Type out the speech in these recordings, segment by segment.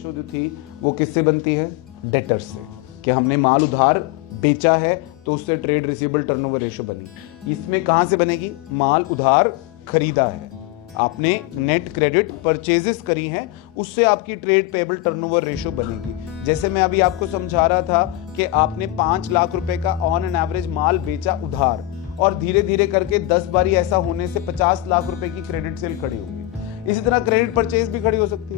Ratio जो थी वो किससे बनती है? डेटर्स से, कि हमने माल उधार बेचा है तो उससे ट्रेड रिसीवेबल टर्नओवर रेशो बनी। इसमें कहां से बनेगी? माल उधार खरीदा है, आपने नेट क्रेडिट परचेजेस करी हैं, उससे आपकी ट्रेड पेबल टर्नओवर रेशो बनेगी। जैसे मैं अभी आपको समझा रहा था कि आपने 5 लाख रुपए का ऑन एन एवरेज माल बेचा उधार, और धीरे धीरे करके 10 बारी ऐसा होने से 50 लाख रुपए की क्रेडिट सेल खड़ी होगी। इसी तरह क्रेडिट परचेज भी खड़ी हो सकती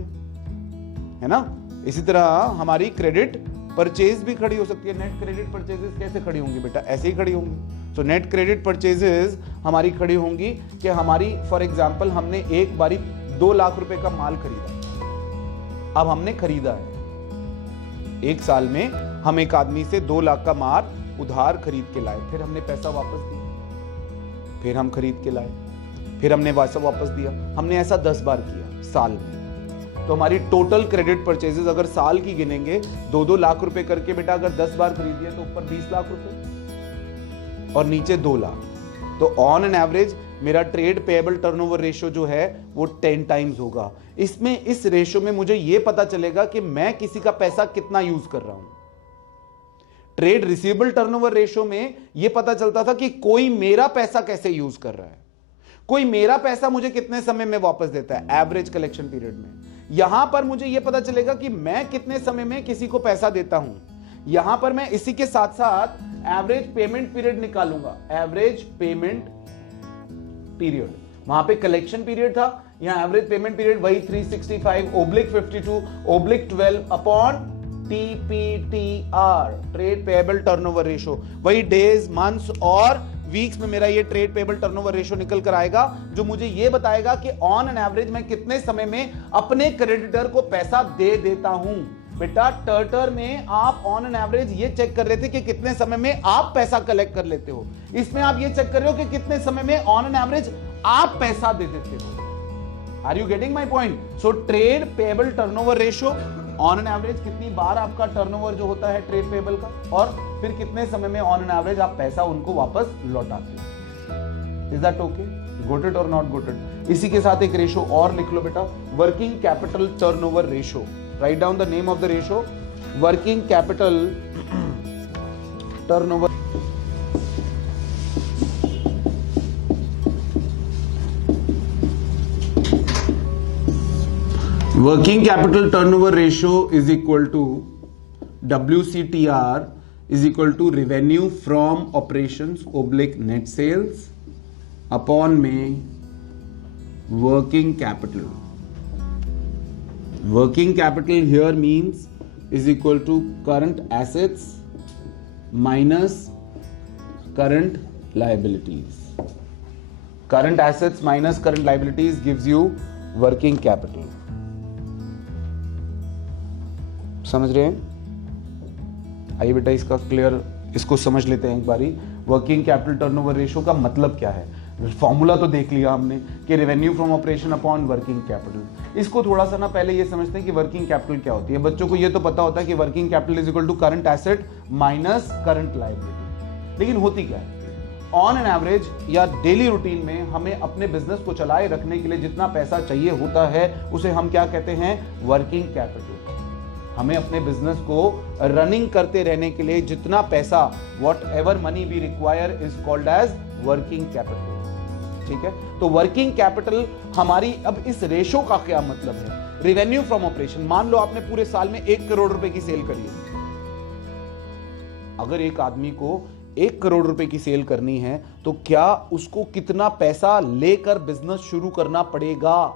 है ना? इसी तरह हमारी क्रेडिट परचेज भी खड़ी हो सकती है। नेट क्रेडिट परचेजेस कैसे खड़ी होंगी बेटा? ऐसे ही खड़ी होंगी। तो नेट क्रेडिट परचेजेस हमारी खड़ी होंगी कि हमारी फॉर एग्जांपल हमने एक बारी 2 लाख रुपए का माल खरीदा, अब हमने खरीदा है, एक साल में हम एक आदमी से 2 लाख का माल उधार खरीद के लाए, फिर हमने पैसा वापस दिया, फिर हम खरीद के लाए, फिर हमने पैसा वापस दिया। हमने ऐसा 10 बार किया साल में। तो हमारी टोटल क्रेडिट परचेजेस अगर साल की गिनेंगे 2-2 लाख रुपए करके बेटा, अगर 10 बार खरीदिए तो ऊपर 20 लाख रुपए और नीचे 2 लाख। तो ऑन एन एवरेज मेरा ट्रेड पेएबल टर्नओवर रेशियो जो है वो 10 टाइम्स होगा। इसमें इस रेशियो में मुझे यह पता चलेगा कि मैं किसी का पैसा कितना यूज कर रहा हूं। ट्रेड रिसीवेबल टर्नओवर रेशियो में यह पता चलता था कि कोई मेरा पैसा कैसे यूज कर रहा है, कोई मेरा पैसा मुझे कितने समय में वापस देता है एवरेज कलेक्शन पीरियड में। यहां पर मुझे यह पता चलेगा कि मैं कितने समय में किसी को पैसा देता हूं। यहां पर मैं इसी के साथ साथ एवरेज पेमेंट पीरियड निकालूंगा। एवरेज पेमेंट पीरियड, वहां पे कलेक्शन पीरियड था, यहां एवरेज पेमेंट पीरियड वही 365/52/12 upon TPTR, trade payable turnover ratio. वही डेज, मंथ्स और वीक्स में मेरा ये ट्रेड पेएबल टर्नओवर रेशियो निकल कर आएगा, जो मुझे ये बताएगा कि ऑन एन एवरेज मैं कितने समय में अपने क्रेडिटर को पैसा दे देता हूं। बेटा टर्टर में आप ऑन एन एवरेज ये चेक कर रहे थे कि कितने समय में आप पैसा कलेक्ट कर लेते हो, इसमें आप ये चेक कर रहे हो कि कितने समय में ऑन एन एवरेज आप पैसा दे देते हो। Are you getting my point? So trade payable turnover ratio on an average कितनी बार आपका टर्नओवर जो होता है ट्रेड पेएबल का, और फिर कितने समय में ऑन एन एवरेज आप पैसा उनको वापस लौटाते हो। Is that okay? Got it और नॉट गॉट इट? इसी के साथ एक रेशियो और लिख लो बेटा, working capital turnover ratio. Write down the name of the ratio, working capital turnover. Working capital turnover ratio is equal to WCTR is equal to revenue from operations oblique net sales upon में working capital. Working capital here means is equal to current assets minus current liabilities. Current assets minus current liabilities gives you working capital. समझ रहे हैं? आइए बेटा इसका clear, इसको समझ लेते हैं एक बारी। वर्किंग कैपिटल टर्नओवर रेशियो का मतलब क्या है? फॉर्मूला तो देख लिया हमने कि revenue from operation upon working capital. इसको थोड़ा सा ना पहले ये समझते हैं कि वर्किंग कैपिटल क्या होती है। बच्चों को ये तो पता होता है कि working capital is equal to current asset minus current liability, लेकिन होती क्या है? ऑन एन एवरेज या डेली रूटीन में हमें अपने बिजनेस को चलाए रखने के लिए जितना पैसा चाहिए होता है उसे हम क्या कहते हैं? Working capital. हमें अपने बिजनेस को रनिंग करते रहने के लिए जितना पैसा, whatever money we require is called as working capital. ठीक है, तो वर्किंग कैपिटल हमारी, अब इस रेशो का क्या मतलब है? रेवेन्यू फ्रॉम ऑपरेशन, मान लो आपने पूरे साल में 1 करोड़ रुपए की सेल करी है। अगर एक आदमी को 1 करोड़ रुपए की सेल करनी है तो क्या उसको कितना पैसा लेकर बिजनेस शुरू करना पड़ेगा?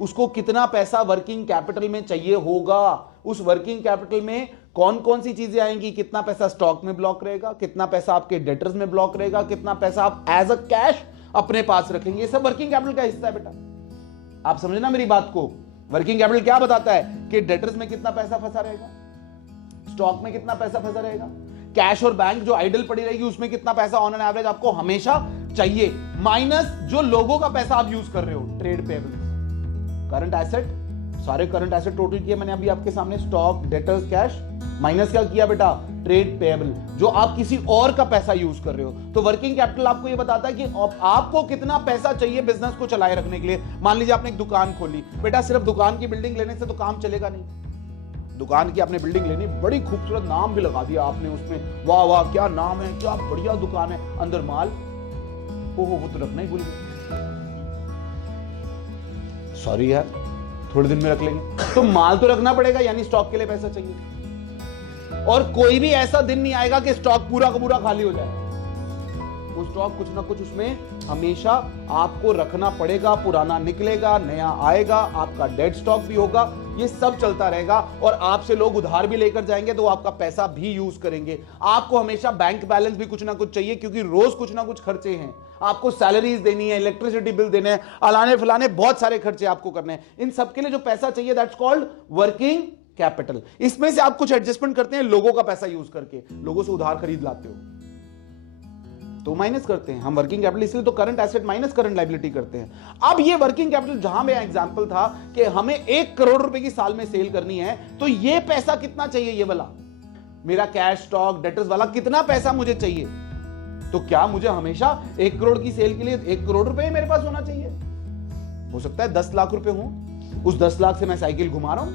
उसको कितना पैसा वर्किंग कैपिटल में चाहिए होगा? उस वर्किंग कैपिटल में कौन कौन सी चीजें आएंगी? कितना पैसा स्टॉक में ब्लॉक रहेगा, कितना पैसा आपके डेटर्स में ब्लॉक रहेगा, कितना पैसा आप एज अ कैश अपने पास रखेंगे, ये सब वर्किंग कैपिटल का हिस्सा है बेटा। आप समझे ना मेरी बात को? वर्किंग कैपिटल क्या बताता है कि डेटर्स में कितना पैसा फंसा रहेगा, स्टॉक में कितना पैसा फंसा रहेगा, कैश और बैंक जो आइडल पड़ी रहेगी उसमें कितना पैसा ऑन एन एवरेज आपको हमेशा चाहिए, माइनस जो लोगों का पैसा आप यूज कर रहे हो ट्रेड पेएबल। करंट एसेट, सारे करंट एसेट टोटल किए मैंने अभी आपके सामने, स्टॉक, डेटर्स, कैश, माइनस क्या किया बेटा? ट्रेड पेएबल, जो आप किसी और का पैसा यूज कर रहे हो। तो वर्किंग कैपिटल आपको ये बताता है कि आपको कितना पैसा चाहिए बिजनेस को चलाए रखने के लिए। मान लीजिए आपने एक दुकान खोली, बेटा सिर्फ दुकान की बिल्डिंग लेने से तो काम चलेगा नहीं। दुकान की आपने बिल्डिंग लेनी, बड़ी खूबसूरत नाम भी लगा दिया आपने उसमें, वाह वाह क्या नाम है, क्या बढ़िया दुकान है, अंदर माल ओहो वो तो रखना ही भूल गए, सॉरी यार थोड़े दिन में रख लेंगे। तो माल तो रखना पड़ेगा, यानी स्टॉक के लिए पैसा चाहिए, और कोई भी ऐसा दिन नहीं आएगा कि स्टॉक पूरा का पूरा खाली हो जाए। वो स्टॉक कुछ ना कुछ उसमें हमेशा आपको रखना पड़ेगा, पुराना निकलेगा, नया आएगा, आपका डेड स्टॉक भी होगा, ये सब चलता रहेगा। और आपसे लोग उधार भी लेकर जाएंगे तो आपका पैसा भी यूज करेंगे। आपको हमेशा बैंक बैलेंस भी कुछ ना कुछ चाहिए, क्योंकि रोज कुछ ना कुछ खर्चे हैं, आपको सैलरीज देनी है, इलेक्ट्रिसिटी बिल देने हैं, अलाने फलाने बहुत सारे खर्चे आपको करने हैं। इन सबके लिए जो पैसा चाहिए दैट्स कॉल्ड वर्किंग कैपिटल। इसमें से आप कुछ एडजस्टमेंट करते हैं लोगों का पैसा यूज करके, लोगों से उधार खरीद लाते हो तो माइनस करते हैं हम वर्किंग कैपिटल, इसलिए तो current asset minus current liability करते हैं। अब ये वर्किंग कैपिटल जहां मेरा एग्जांपल था कि हमें 1 करोड़ रुपए की साल में सेल करनी है, तो ये पैसा कितना चाहिए, ये वाला मेरा कैश स्टॉक डेटर्स वाला कितना पैसा मुझे चाहिए। तो क्या मुझे हमेशा 1 करोड़ की सेल के लिए 1 करोड़ रुपए मेरे पास होना चाहिए? हो सकता है 10 लाख रुपए हो, उस 10 लाख से मैं साइकिल घुमा रहा हूं,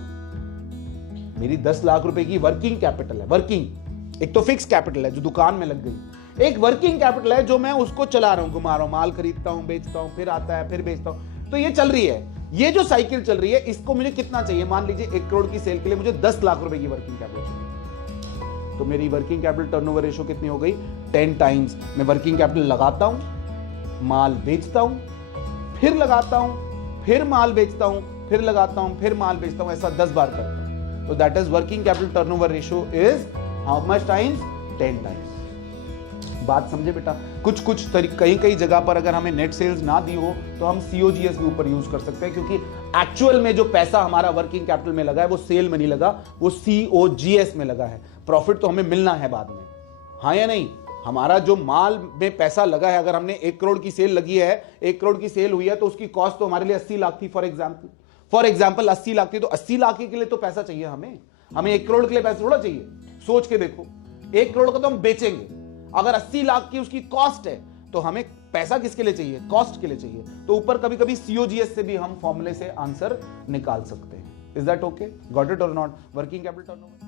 मेरी 10 लाख रुपए की वर्किंग कैपिटल है। वर्किंग एक तो फिक्स कैपिटल है जो दुकान में लग गई, एक वर्किंग कैपिटल है जो मैं उसको चला रहा हूं, घुमा रहा हूं, माल खरीदता हूं, बेचता हूं, फिर आता है, फिर बेचता हूं, तो ये चल रही है। ये जो साइकिल चल रही है इसको मुझे कितना चाहिए, मान लीजिए 1 करोड़ की सेल के लिए मुझे 10 लाख रुपए की वर्किंग कैपिटल चाहिए, तो मेरी वर्किंग कैपिटल टर्नओवर रेशियो कितनी हो गई, 10 टाइम्स। मैं वर्किंग कैपिटल लगाता हूं, माल बेचता हूं, फिर लगाता हूं, फिर माल बेचता हूं, फिर लगाता हूं, फिर माल बेचता हूं, ऐसा 10 बार करता हूं। तो that is working capital turnover ratio is how much times, 10 times. बात समझे बेटा? कुछ कई जगह पर अगर हमें नेट सेल्स ना दी हो तो हम सीओजीएस के ऊपर यूज कर सकते हैं, क्योंकि एक्चुअल में जो पैसा हमारा वर्किंग कैपिटल में लगा है वो सेल में नहीं लगा, वो सीओजीएस में लगा है। प्रॉफिट तो हमें मिलना है बाद में, हाँ या नहीं? हमारा जो माल में पैसा लगा है, अगर हमने 1 करोड़ की सेल लगी है, 1 करोड़ की सेल हुई है, तो उसकी कॉस्ट तो हमारे लिए 80 लाख थी फॉर एग्जाम्पल 80 लाख थी, तो 80 लाख के लिए तो पैसा चाहिए हमें 1 करोड़ के लिए पैसा थोड़ा चाहिए। सोच के देखो, 1 करोड़ का तो हम बेचेंगे, अगर 80 लाख की उसकी कॉस्ट है तो हमें पैसा किसके लिए चाहिए, कॉस्ट के लिए चाहिए। तो ऊपर कभी कभी सीओजीएस से भी हम फॉर्मूले से आंसर निकाल सकते हैं। Is that okay? Got it और नॉट? Working capital turnover